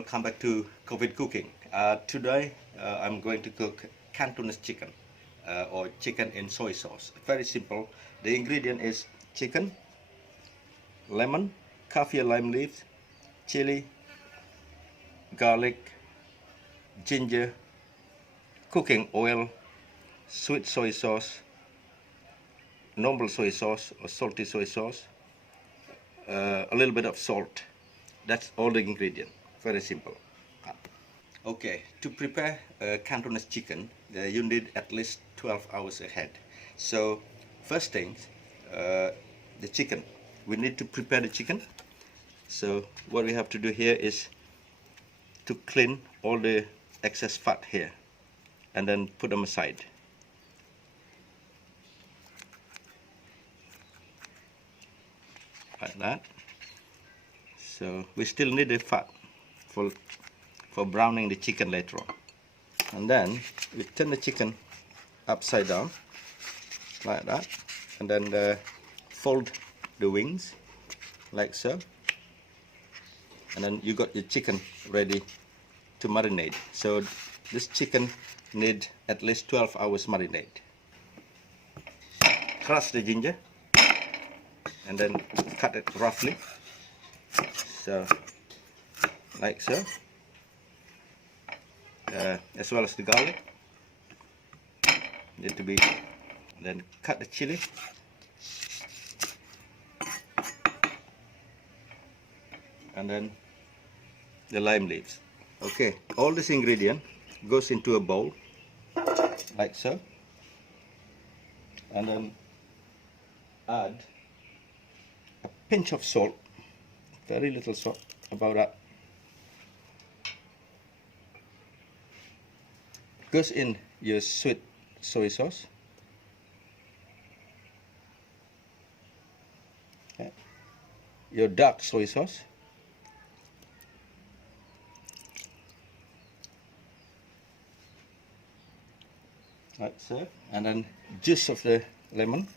welcome back to COVID cooking. Today I'm going to cook Cantonese chicken or chicken in soy sauce. Very simple. The ingredient is chicken, lemon, kaffir lime leaves, chili, garlic, ginger, cooking oil, sweet soy sauce, normal soy sauce or salty soy sauce, a little bit of salt. That's all the ingredient. Very simple. Okay, to prepare Cantonese chicken, you need at least 12 hours ahead. So first thing, the chicken. We need to prepare the chicken. So what we have to do here is to clean all the excess fat here and then put them aside. Like that. So we still need the fat for browning the chicken later on. And then we turn the chicken upside down like that, and then fold the wings like so, and then you got your chicken ready to marinate. So this chicken need at least 12 hours marinade. Crush the ginger and then cut it roughly, so like so, as well as the garlic need to be. Then cut the chili, and then the lime leaves. Okay, all this ingredient goes into a bowl like so, and then add a pinch of salt, very little salt, about that. Goes in your sweet soy sauce. Okay. Your dark soy sauce. Like so. And then juice of the lemon.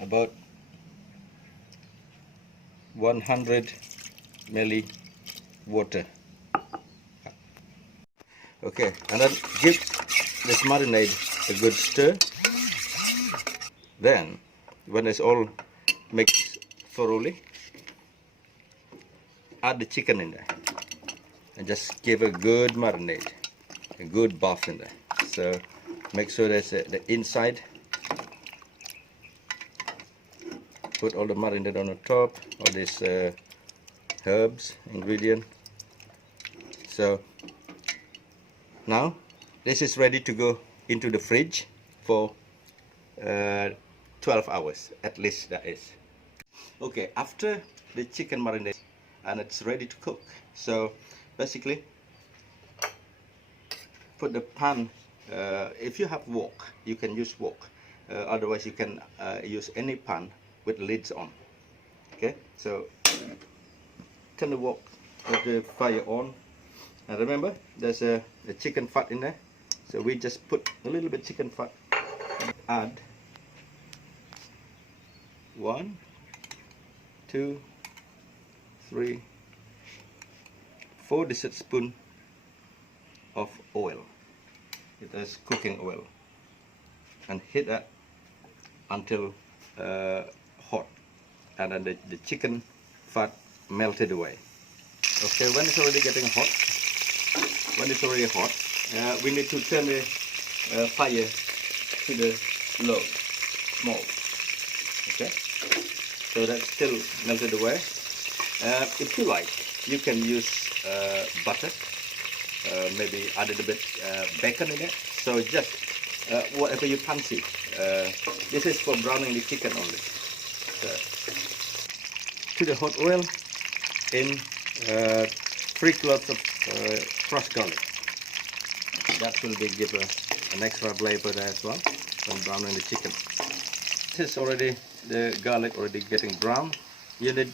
About 100 ml water. Okay, and then give this marinade a good stir. Then, when it's all mixed thoroughly, add the chicken in there and just give a good marinade, a good bath in there. So make sure that's the inside. Put all the marinade on the top, all these herbs, ingredient. So now this is ready to go into the fridge for 12 hours at least, that is. Okay, after the chicken marinade and it's ready to cook, so basically put the pan, if you have wok you can use wok, otherwise you can use any pan with lids on. Okay, so turn the wok, put the fire on, and remember there's a chicken fat in there, so we just put a little bit chicken fat, add 1, 2, 3, 4 tablespoons of oil. It is cooking oil, and heat that until hot, and then the chicken fat melted away. Okay, when it's already getting hot, we need to turn the fire to the low, small. Okay, so that's still melted away. If you like, you can use butter, maybe add a little bit bacon in it. So just whatever you fancy. This is for browning the chicken only. So, to the hot oil, in 3 cloves of crushed garlic. That will give an extra flavor there as well when browning the chicken. This is already, the garlic already getting brown. You need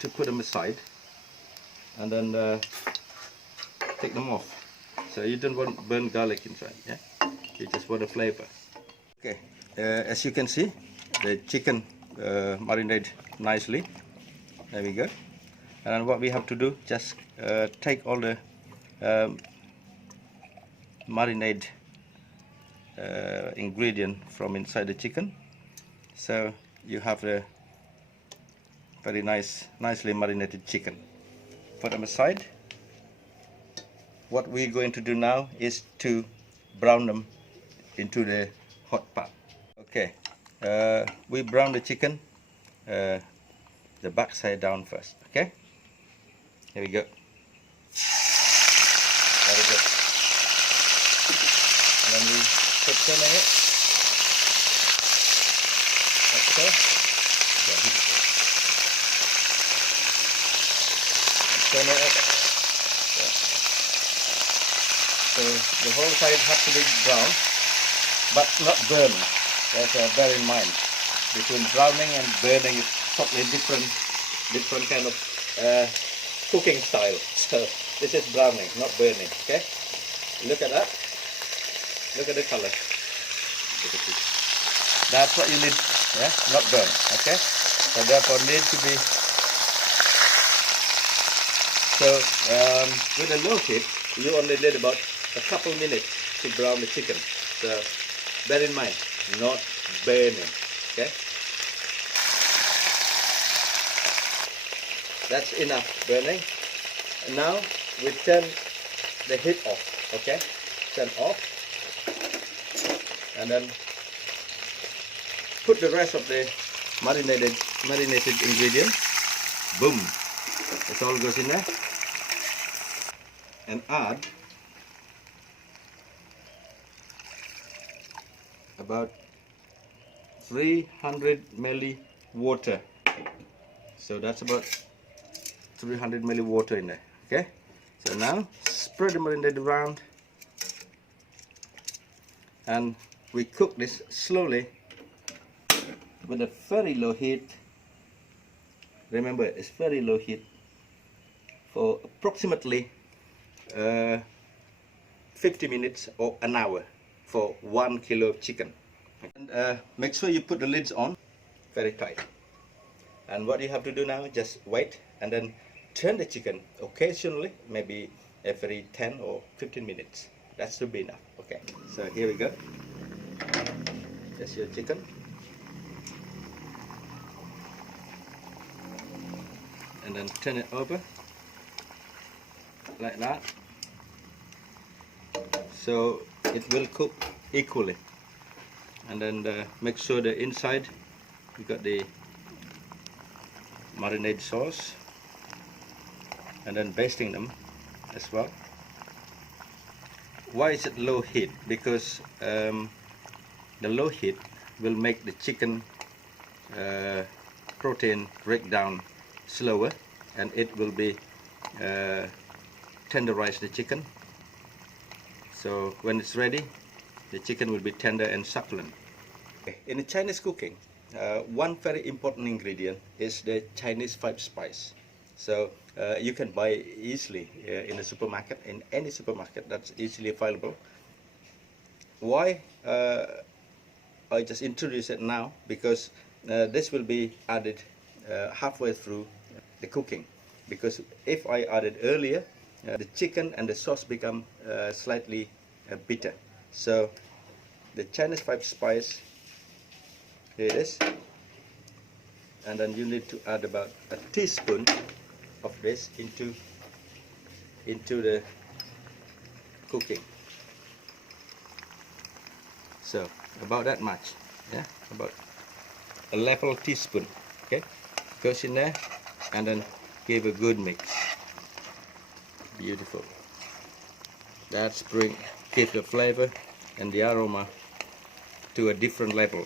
to put them aside and then take them off. So you don't want burnt garlic inside, yeah? You just want a flavor. Okay, as you can see, the chicken marinate nicely. There we go. And what we have to do, just take all the marinade ingredient from inside the chicken. So you have the very nicely marinated chicken. Put them aside. What we're going to do now is to brown them into the hot pot. Okay, we brown the chicken, the back side down first. Okay, here we go. Very good. And then we put turn on it. Okay. Turn it up. Yeah. So the whole side has to be brown, but not burn. Bear in mind, between browning and burning is totally different kind of cooking style. So this is browning, not burning. Okay, look at that. Look at the color. That's what you need. Yeah, not burn. Okay, so therefore need to be. So with a low heat, you only need about a couple minutes to brown the chicken. So bear in mind, not burning. Okay, that's enough burning. And now we turn the heat off. Okay, turn off, and then put the rest of the marinated ingredients. Boom, it all goes in there, and add about 300 ml water. So that's about 300 ml water in there. Okay, so now spread the marinade around, and we cook this slowly with a very low heat. Remember, it's very low heat for approximately 50 minutes or an hour for 1 kilo of chicken. And make sure you put the lids on very tight. And what you have to do now, just wait and then turn the chicken occasionally, maybe every 10 or 15 minutes. That should be enough. Okay, so here we go. That's your chicken. And then turn it over like that, so it will cook equally. And then make sure the inside you got the marinade sauce, and then basting them as well. Why is it low heat? Because the low heat will make the chicken protein break down slower, and it will be tenderize the chicken. So when it's ready, the chicken will be tender and succulent. In the Chinese cooking, one very important ingredient is the Chinese 5 spice. So you can buy easily in the supermarket, in any supermarket that's easily available. Why I just introduce it now? Because this will be added halfway through the cooking. Because if I add it earlier, the chicken and the sauce become slightly bitter. So the Chinese 5 spice, here it is, and then you need to add about a teaspoon of this into the cooking. So about that much, yeah, about a level teaspoon. Okay, goes in there, and then give a good mix. Beautiful. That's give the flavor and the aroma to a different level.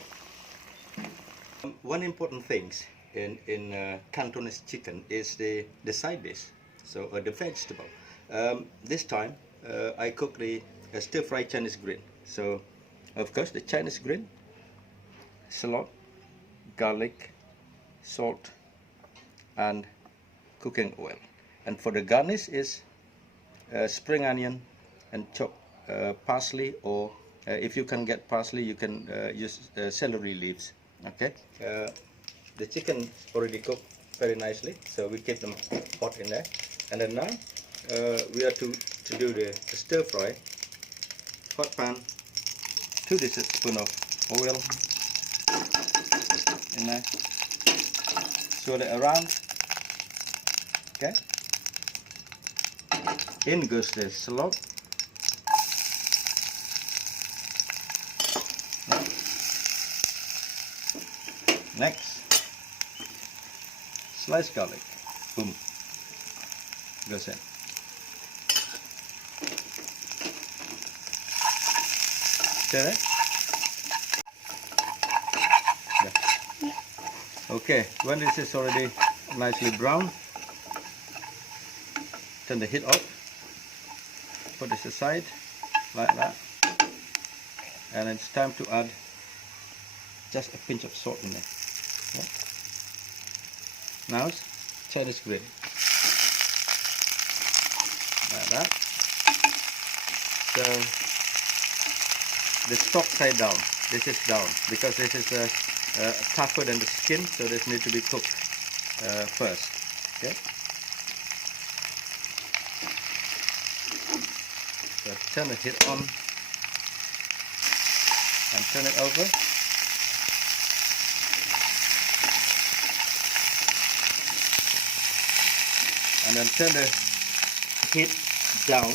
One important thing in Cantonese chicken is the side dish, so the vegetable. This time I cook the stir-fried Chinese green. So of course the Chinese green, shallot, garlic, salt, and cooking oil. And for the garnish is spring onion and chopped parsley, or if you can get parsley, you can use celery leaves. Okay, the chicken already cooked very nicely, so we keep them hot in there. And then now we are to do the stir fry. Hot pan, 2 tablespoons of oil in there, swirl it around. Okay, in goes the shallot. Next, sliced garlic, boom, goes in. Stir it. Yeah. Okay, when this is already nicely brown, turn the heat off, put this aside, like that, and it's time to add just a pinch of salt in there. Okay. Now, Chinese green, like that. So, the stock side down, this is down, because this is tougher than the skin, so this needs to be cooked first. Okay. So turn the heat on and turn it over. And then turn the heat down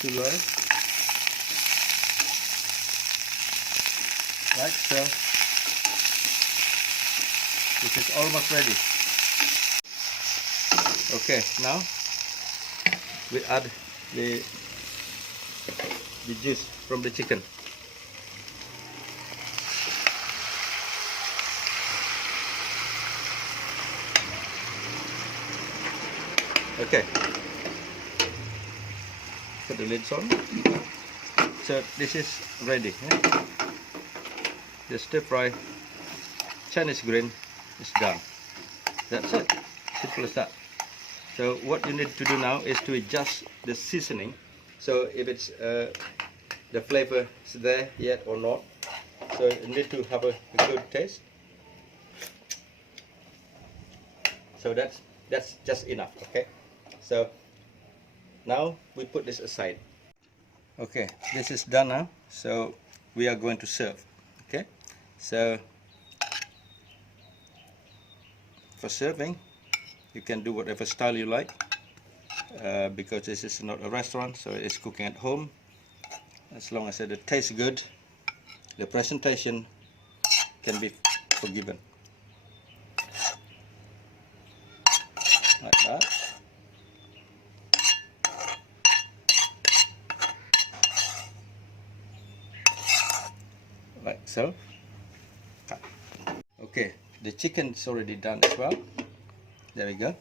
to low. Right, so this is almost ready. Okay, now we add the juice from the chicken. Okay, put the lids on. So this is ready. Yeah? The stir fry Chinese green is done. That's it. Simple as that. So what you need to do now is to adjust the seasoning. So if it's the flavor is there yet or not. So you need to have a good taste. So that's just enough. Okay. So now we put this aside. Okay, this is done now. So we are going to serve. Okay. So for serving, you can do whatever style you like, because this is not a restaurant, so it's cooking at home. As long as it tastes good, the presentation can be forgiven. Like that. Like so. Cut. Okay, the chicken's already done as well. There we go.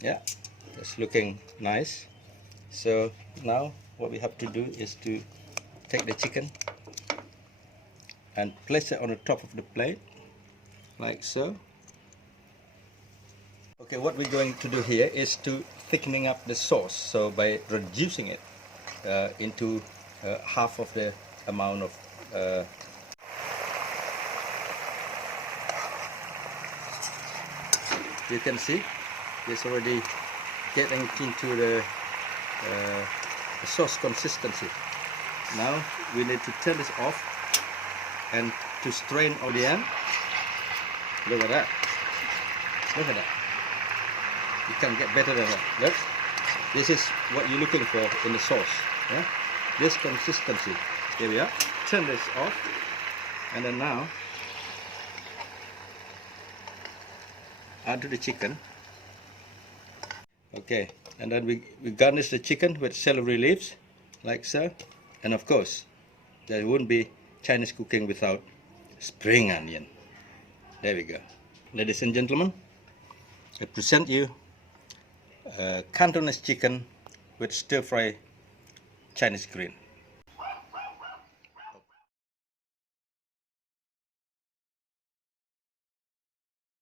Yeah, it's looking nice. So now what we have to do is to take the chicken and place it on the top of the plate, like so. Okay, what we're going to do here is to thickening up the sauce. So by reducing it into half of the amount of you can see it's already getting into the sauce consistency. Now we need to turn this off and to strain on the end. Look at that. Look at that. You can't get better than that. Look. This is what you're looking for in the sauce. Yeah? This consistency. Here we are. Turn this off. And then now add to the chicken. Okay, and then we garnish the chicken with celery leaves, like so. And of course, there wouldn't be Chinese cooking without spring onion. There we go. Ladies and gentlemen, I present you Cantonese chicken with stir-fry Chinese green.